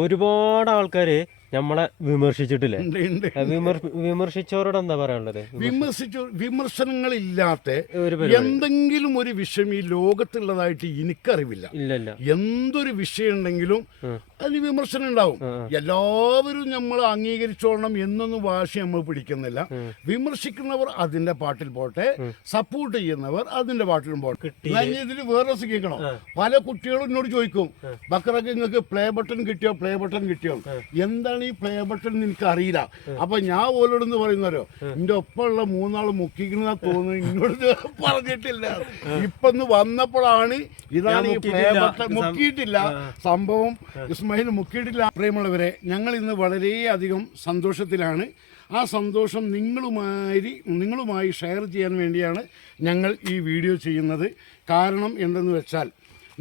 ഒരുപാട് ആൾക്കാര് നമ്മളെ വിമർശിച്ചിട്ടില്ലേ? വിമർശിച്ചവരോട് എന്താ പറയാനുള്ളത്? വിമർശനങ്ങളില്ലാത്ത എന്തെങ്കിലും ഒരു വിഷയം ഈ ലോകത്തുള്ളതായിട്ട് എനിക്കറിവില്ല. എന്തൊരു വിഷയം ഉണ്ടെങ്കിലും അതിന് വിമർശനം ഉണ്ടാവും. എല്ലാവരും നമ്മൾ അംഗീകരിച്ചോളണം എന്നൊന്നും വാശി നമ്മൾ പിടിക്കുന്നില്ല. വിമർശിക്കുന്നവർ അതിന്റെ പാട്ടിൽ പോട്ടെ, സപ്പോർട്ട് ചെയ്യുന്നവർ അതിന്റെ പാട്ടിലും പോട്ടെ. ഇതിൽ വേറെ കേൾക്കണം, പല കുട്ടികളും എന്നോട് ചോദിക്കും, ബക്കറൊക്കെ നിങ്ങൾക്ക് പ്ലേ ബട്ടൺ കിട്ടിയോ, പ്ലേ ബട്ടൺ കിട്ടിയോ? എന്താണ് ഈ പ്ലേ ബട്ടൺ എനിക്ക് അറിയില്ല. അപ്പൊ ഞാൻ ഓലോടെന്ന് പറയുന്നവരോ, എന്റെ ഒപ്പമുള്ള മൂന്നാള് മുക്കിക്കുന്ന തോന്നുന്നു, എന്നോട് പറഞ്ഞിട്ടില്ല. ഇപ്പൊ വന്നപ്പോഴാണ് ഇതാണ് ഈ പ്ലേ ബട്ടൺ. മുക്കിയിട്ടില്ല, സംഭവം ഇസ്മായിൽ മുക്കിയിട്ടില്ല. പ്രിയമുള്ളവരെ, ഞങ്ങൾ ഇന്ന് വളരെയധികം സന്തോഷത്തിലാണ്. ആ സന്തോഷം നിങ്ങളുമായി ഷെയർ ചെയ്യാൻ വേണ്ടിയാണ് ഞങ്ങൾ ഈ വീഡിയോ ചെയ്യുന്നത്. കാരണം എന്തെന്ന് വെച്ചാൽ,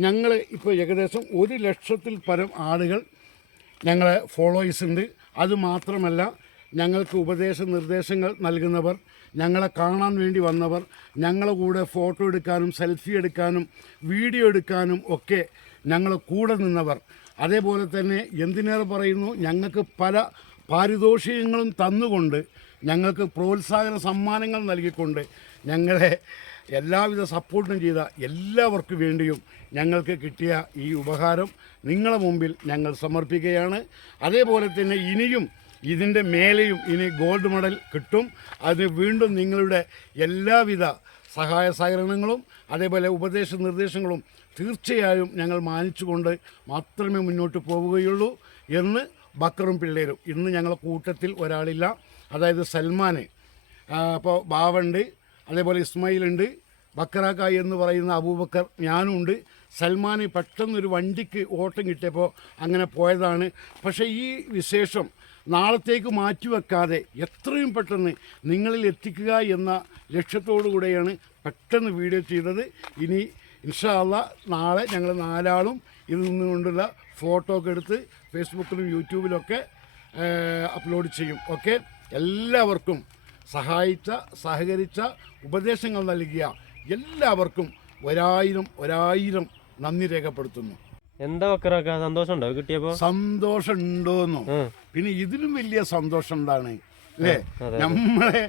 ഞങ്ങൾ ഇപ്പോൾ ഏകദേശം 1 ലക്ഷത്തിൽ പരം ആളുകൾ ഞങ്ങളെ ഫോളോവേഴ്സ് ഉണ്ട്. അതുമാത്രമല്ല, ഞങ്ങൾക്ക് നിർദ്ദേശങ്ങൾ നൽകുന്നവർ, ഞങ്ങളെ കാണാൻ വേണ്ടി വന്നവർ, ഞങ്ങളെ കൂടെ ഫോട്ടോ എടുക്കാനും സെൽഫി എടുക്കാനും വീഡിയോ എടുക്കാനും ഒക്കെ ഞങ്ങളെ കൂടെ നിന്നവർ, അതേപോലെ തന്നെ എന്തിനേറെ പറയുന്നു, ഞങ്ങൾക്ക് പല പാരിതോഷികങ്ങളും തന്നുകൊണ്ട്, ഞങ്ങൾക്ക് പ്രോത്സാഹന സമ്മാനങ്ങൾ നൽകിക്കൊണ്ട് ഞങ്ങളെ എല്ലാവിധ സപ്പോർട്ടും ചെയ്ത എല്ലാവർക്കും വേണ്ടിയും ഞങ്ങൾക്ക് കിട്ടിയ ഈ ഉപഹാരം നിങ്ങളുടെ മുമ്പിൽ ഞങ്ങൾ സമർപ്പിക്കുകയാണ്. അതേപോലെ തന്നെ ഇനിയും ഇതിൻ്റെ മേലെയും ഇനി ഗോൾഡ് മെഡൽ കിട്ടും. അതിന് വീണ്ടും നിങ്ങളുടെ എല്ലാവിധ സഹായ സഹകരണങ്ങളും അതേപോലെ നിർദ്ദേശങ്ങളും തീർച്ചയായും ഞങ്ങൾ മാനിച്ചുകൊണ്ട് മാത്രമേ മുന്നോട്ട് പോവുകയുള്ളൂ എന്ന് ബക്കറും പിള്ളേരും. ഇന്ന് ഞങ്ങളുടെ കൂട്ടത്തിൽ ഒരാളില്ല, അതായത് സൽമാന്, അപ്പോൾ ബാവുണ്ട്, അതേപോലെ ഇസ്മായിലുണ്ട്, ബക്കറാക്കായി എന്ന് പറയുന്ന അബൂബക്കർ, ഞാനുണ്ട്. സൽമാന് പെട്ടെന്നൊരു വണ്ടിക്ക് ഓട്ടം കിട്ടിയപ്പോൾ അങ്ങനെ പോയതാണ്. പക്ഷേ ഈ വിശേഷം നാളത്തേക്ക് മാറ്റിവെക്കാതെ എത്രയും പെട്ടെന്ന് നിങ്ങളിൽ എത്തിക്കുക എന്ന ലക്ഷ്യത്തോടു കൂടെയാണ് പെട്ടെന്ന് വീഡിയോ ചെയ്തത്. ഇനി ഇൻഷാ അല്ലാഹ് നാളെ ഞങ്ങൾ 4 ആളും ഇതിൽ നിന്നുകൊണ്ടുള്ള ഫോട്ടോ ഒക്കെ എടുത്ത് ഫേസ്ബുക്കിലും യൂട്യൂബിലൊക്കെ അപ്ലോഡ് ചെയ്യും. ഓക്കെ, എല്ലാവർക്കും സഹകരിച്ച ഉപദേശങ്ങൾ നൽകിയ എല്ലാവർക്കും ഒരായിരം നന്ദി രേഖപ്പെടുത്തുന്നു. എന്താ ബക്കറാക്ക, സന്തോഷമുണ്ടോ കിട്ടിയപ്പോ? സന്തോഷം ഉണ്ടോന്നോ? പിന്നെ ഇതിലും വലിയ സന്തോഷം എന്താണ് അല്ലേ? നമ്മളെ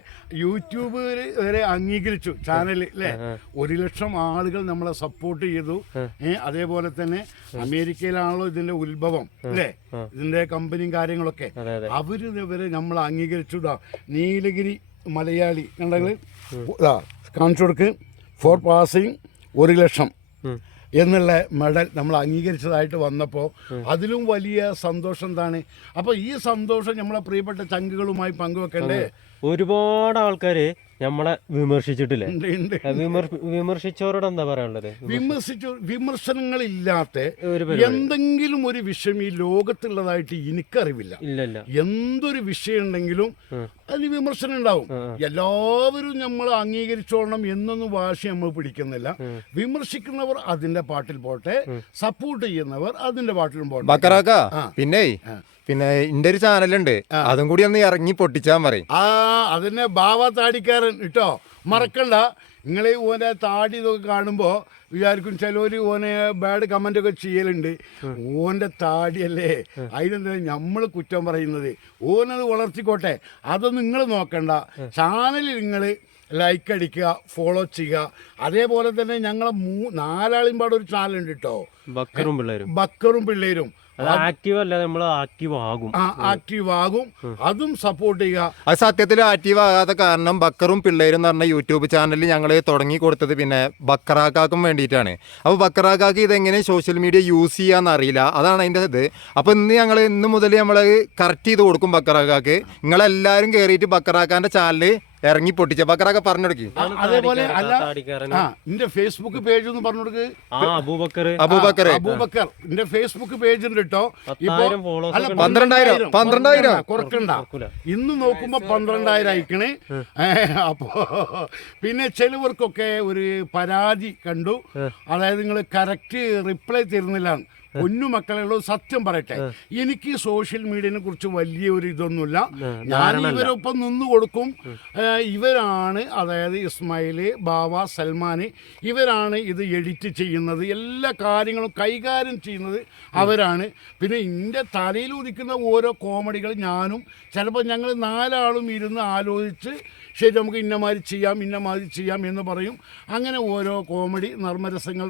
യൂട്യൂബ് വരെ അംഗീകരിച്ചു ചാനൽ അല്ലേ? 1 ലക്ഷം ആളുകൾ നമ്മളെ സപ്പോർട്ട് ചെയ്തു. അതേപോലെ തന്നെ അമേരിക്കയിലാണല്ലോ ഇതിന്റെ ഉത്ഭവം അല്ലേ? ഇതിന്റെ കമ്പനിയും കാര്യങ്ങളൊക്കെ അവര് വരെ നമ്മളെ അംഗീകരിച്ചു. നീലഗിരി മലയാളി കണ്ടെങ്കിൽ കാണിച്ചു കൊടുക്ക്, ഫോർ പാസിങ് 1 ലക്ഷം എന്നുള്ള മെഡൽ നമ്മൾ അംഗീകരിച്ചതായിട്ട് വന്നപ്പോൾ അതിലും വലിയ സന്തോഷം എന്താണ്. അപ്പോൾ ഈ സന്തോഷം നമ്മളെ പ്രിയപ്പെട്ട ചങ്കുകളുമായി പങ്കുവെക്കണ്ടേ? ഒരുപാട് ആൾക്കാര് നമ്മളെ വിമർശിച്ചിട്ടില്ലേ? വിമർശിച്ചവരോട് എന്താ പറയാനുള്ളത്? വിമർശനങ്ങളില്ലാത്ത എന്തെങ്കിലും ഒരു വിഷയം ഈ ലോകത്തുള്ളതായിട്ട് എനിക്കറിവില്ല. എന്തൊരു വിഷയം ഉണ്ടെങ്കിലും അതിന് വിമർശനം ഉണ്ടാവും. എല്ലാവരും നമ്മൾ അംഗീകരിച്ചോളണം എന്നൊന്നും വാശി നമ്മൾ പിടിക്കുന്നില്ല. വിമർശിക്കുന്നവർ അതിന്റെ പാട്ടിൽ പോട്ടെ, സപ്പോർട്ട് ചെയ്യുന്നവർ അതിന്റെ പാട്ടിലും പോട്ടെ. ബക്കറാക്ക, പിന്നെ എന്റെ ഒരു ചാനലുണ്ട്, അതും കൂടി ഒന്ന് ഇറങ്ങി പൊട്ടിച്ചാൻ പറയും. അതിനെ ബാവ താടിക്കാരൻ കേട്ടോ, മറക്കണ്ട. നിങ്ങൾ ഓനെ താടി ഇതൊക്കെ കാണുമ്പോൾ വിചാരിക്കും ചിലവർ ഓനെ ബാഡ് കമൻ്റ് ഒക്കെ ചെയ്യലുണ്ട്. ഓൻ്റെ താടിയല്ലേ, അതിനെന്താ നമ്മൾ കുറ്റം പറയുന്നത്? ഓനത് വളർത്തിക്കോട്ടെ, അതൊന്നും നിങ്ങൾ നോക്കണ്ട. ചാനലിൽ നിങ്ങൾ ലൈക്ക് അടിക്കുക, ഫോളോ ചെയ്യുക. അതേപോലെ തന്നെ ഞങ്ങളെ 4 പാടെ ഒരു ചാനലുണ്ട് കേട്ടോ, ബക്കറും പിള്ളേരും. ആക്റ്റീവ് അല്ല, നമ്മൾ ആക്റ്റീവ് ആകും, അതും സപ്പോർട്ട് ചെയ്യുക. അത് സത്യത്തിൽ ആക്റ്റീവ് ആകാത്ത കാരണം ബക്കറും പിള്ളേരും എന്ന് പറഞ്ഞ യൂട്യൂബ് ചാനൽ ഞങ്ങൾ തുടങ്ങി കൊടുത്തത് പിന്നെ ബക്കറാക്കാക്കും വേണ്ടിയിട്ടാണ്. അപ്പോൾ ബക്കറാക്കാക്ക് ഇതെങ്ങനെ സോഷ്യൽ മീഡിയ യൂസ് ചെയ്യാന്ന് അറിയില്ല, അതാണ് അതിൻ്റെ ഇത്. അപ്പോൾ ഇന്ന് മുതൽ നമ്മൾ കറക്റ്റ് ചെയ്ത് കൊടുക്കും ബക്കറാക്കാക്ക്. നിങ്ങളെല്ലാവരും കയറിയിട്ട് ബക്കറാക്കാൻ്റെ ചാനൽ ഇറങ്ങി പൊട്ടിച്ച ബക്കറാക്ക പറഞ്ഞു കൊടുക്കി. അതേപോലെ എന്റെ ഫേസ്ബുക്ക് പേജ് ഒന്ന് പറഞ്ഞു കൊടുക്ക്. അബൂബക്കർ എന്റെ ഫേസ്ബുക്ക് പേജ് ഉണ്ട് കേട്ടോ. 12,000 കുറക്കണ്ട, ഇന്ന് നോക്കുമ്പോ 12,000 അയക്കണേ. അപ്പോ പിന്നെ ചിലവർക്കൊക്കെ ഒരു പരാതി കണ്ടു, അതായത് നിങ്ങൾ കറക്റ്റ് റിപ്ലൈ തരുന്നില്ല. പൊന്നു മക്കളെ സത്യം പറയട്ടെ, എനിക്ക് സോഷ്യൽ മീഡിയനെ കുറിച്ച് വലിയ ഒരു ഇതൊന്നുമില്ല. ഞാൻ ഇവരൊപ്പം നിന്നു കൊടുക്കും. ഇവരാണ്, അതായത് ഇസ്മായില്, ബാവ, സൽമാന്, ഇവരാണ് ഇത് എഡിറ്റ് ചെയ്യുന്നത്, എല്ലാ കാര്യങ്ങളും കൈകാര്യം ചെയ്യുന്നത് അവരാണ്. പിന്നെ എൻ്റെ തലയിൽ ഉദിക്കുന്ന ഓരോ കോമഡികൾ ഞാനും ചിലപ്പോൾ ഞങ്ങൾ 4 ആളും ഇരുന്ന് ആലോചിച്ച് ശരി നമുക്ക് ഇന്നമാതിരി ചെയ്യാം എന്ന് പറയും. അങ്ങനെ ഓരോ കോമഡി നർമ്മരസങ്ങൾ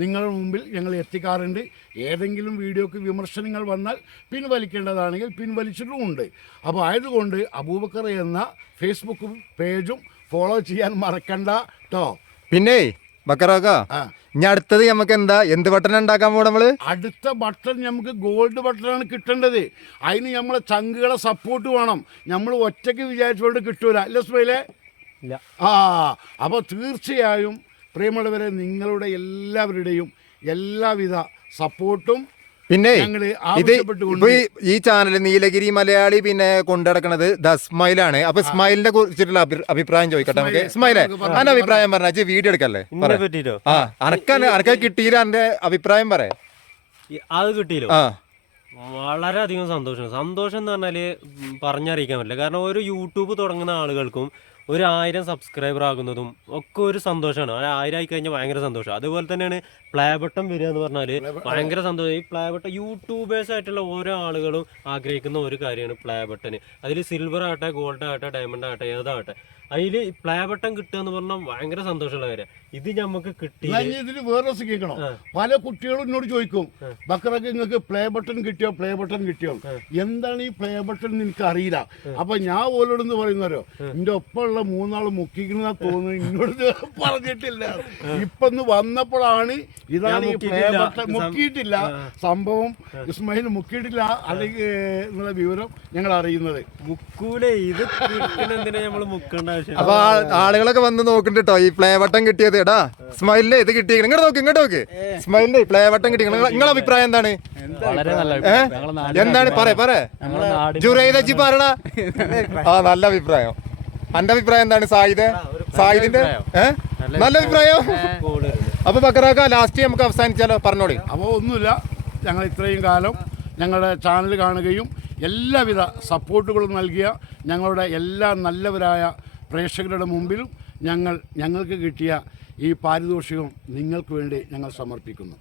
നിങ്ങളുടെ മുമ്പിൽ ഞങ്ങൾ എത്തിക്കാറുണ്ട്. ഏതെങ്കിലും വീഡിയോക്ക് വിമർശനങ്ങൾ വന്നാൽ പിൻവലിക്കേണ്ടതാണെങ്കിൽ പിൻവലിച്ചിട്ടുമുണ്ട്. അപ്പോൾ ആയതുകൊണ്ട് അബൂബക്കർ എന്ന ഫേസ്ബുക്ക് പേജും ഫോളോ ചെയ്യാൻ മറക്കണ്ട കേട്ടോ. പിന്നെ ബക്കറാക്ക, ഇനി അടുത്തത് നമുക്ക് എന്ത് ബട്ടൺ ഉണ്ടാക്കാൻ പോകണം? നമ്മള് അടുത്ത ബട്ടൺ നമുക്ക് ഗോൾഡ് ബട്ടണാണ് കിട്ടേണ്ടത്. അതിന് നമ്മളെ ചങ്കുകളെ സപ്പോർട്ട് വേണം. നമ്മൾ ഒറ്റയ്ക്ക് വിചാരിച്ചുകൊണ്ട് കിട്ടൂല, അല്ലേ സ്മൈലേ? അപ്പോൾ തീർച്ചയായും പ്രിയമുള്ളവരെ, നിങ്ങളുടെ എല്ലാവരുടെയും എല്ലാവിധ സപ്പോർട്ടും പിന്നെ ഇത് ഇപ്പൊ ഈ ചാനൽ നീലഗിരി മലയാളി പിന്നെ കൊണ്ടുനടക്കുന്നത് ഇസ്മായിലാണ്. അപ്പൊ ഇസ്മായിലിനെ കുറിച്ചിട്ടുള്ള അഭിപ്രായം ചോദിക്കട്ടെ നമുക്ക്. ഇസ്മായിലെ, അന്റെ അഭിപ്രായം പറഞ്ഞാൽ വീഡിയോ എടുക്കല്ലേ? അനക്ക് കിട്ടിയില്ല, എന്റെ അഭിപ്രായം പറയാം. അത് കിട്ടിയല്ലോ, വളരെയധികം സന്തോഷം എന്ന് പറഞ്ഞാല് പറഞ്ഞറിയിക്കാൻ പറ്റില്ല. കാരണം ഒരു യൂട്യൂബ് തുടങ്ങുന്ന ആളുകൾക്കും 1000 സബ്സ്ക്രൈബർ ആകുന്നതും ഒക്കെ ഒരു സന്തോഷമാണ്. 1000 ആയി കഴിഞ്ഞാൽ ഭയങ്കര സന്തോഷം. അതുപോലെ തന്നെയാണ് പ്ലേ ബട്ടൺ വരിക എന്ന് പറഞ്ഞാൽ ഭയങ്കര സന്തോഷം. ഈ പ്ലേ ബട്ടൺ യൂട്യൂബേഴ്സ് ആയിട്ടുള്ള ഓരോ ആളുകളും ആഗ്രഹിക്കുന്ന ഒരു കാര്യമാണ് പ്ലേ ബട്ടൺ. അതിൽ സിൽവർ ആകട്ടെ, ഗോൾഡ് ആകട്ടെ, ഡയമണ്ട് ആകട്ടെ, ഏതാകട്ടെ, അതിൽ പ്ലേ ബട്ടൺ കിട്ടുക എന്ന് പറഞ്ഞാൽ ഭയങ്കര സന്തോഷമുള്ള കാര്യം. ഇത് നമുക്ക് കിട്ടി. ഇതിൽ വേറെ കേൾക്കണം. പല കുട്ടികളും എന്നോട് ചോദിക്കും, ബക്കറൊക്കെ നിങ്ങൾക്ക് പ്ലേ ബട്ടൺ കിട്ടിയോ? എന്താണ് ഈ പ്ലേ ബട്ടൺ എനിക്ക് അറിയില്ല. അപ്പൊ ഞാൻ ഓലോടെന്ന് പറയുന്നവരോ, എന്റെ ഒപ്പമുള്ള 3 ആള് മുക്കിക്കണെന്നാ തോന്നുന്നു, എന്നോട് പറഞ്ഞിട്ടില്ല. ഇപ്പൊ വന്നപ്പോഴാണ് ഇതാണ് ഈ പ്ലേ ബട്ടൺ. മുക്കിയിട്ടില്ല, സംഭവം ഇസ്മായിൽ മുക്കിയിട്ടില്ല അല്ലെങ്കിൽ എന്നുള്ള വിവരം ഞങ്ങൾ അറിയുന്നത്. മുക്കൂലേ, ഇത് എന്തിനാ നമ്മള് മുക്കേണ്ട ആവശ്യം? അപ്പൊ ആളുകളൊക്കെ വന്ന് നോക്കുന്നുണ്ട് കേട്ടോ ഈ പ്ലേ ബട്ടൺ കിട്ടിയത്. എടാ ഇസ്മായിലിന്റെ ഇത് കിട്ടി, ഇങ്ങോട്ട് നോക്ക് ഇസ്മായിലിന്റെ പ്ലേ ബട്ടൺ കിട്ടി. നിങ്ങളെ അഭിപ്രായം എന്താണ്? എന്താണ് പറ ജുറൈദി പറടാ. നല്ല അഭിപ്രായം. എന്റെ അഭിപ്രായം എന്താണ്? സായിദിന്റെ നല്ല അഭിപ്രായം. അപ്പൊ ബക്കറാക്ക, ലാസ്റ്റ് നമുക്ക് അവസാനിച്ചാലോ? പറഞ്ഞോളി. അപ്പോൾ ഒന്നുമില്ല, ഞങ്ങൾ ഇത്രയും കാലം ഞങ്ങളുടെ ചാനൽ കാണുകയും എല്ലാവിധ സപ്പോർട്ടുകളും നൽകിയ ഞങ്ങളുടെ എല്ലാ നല്ലവരായ പ്രേക്ഷകരുടെ മുമ്പിലും ഞങ്ങൾക്ക് കിട്ടിയ ഈ പാരിതോഷികം നിങ്ങൾക്ക് വേണ്ടി ഞങ്ങൾ സമർപ്പിക്കുന്നു.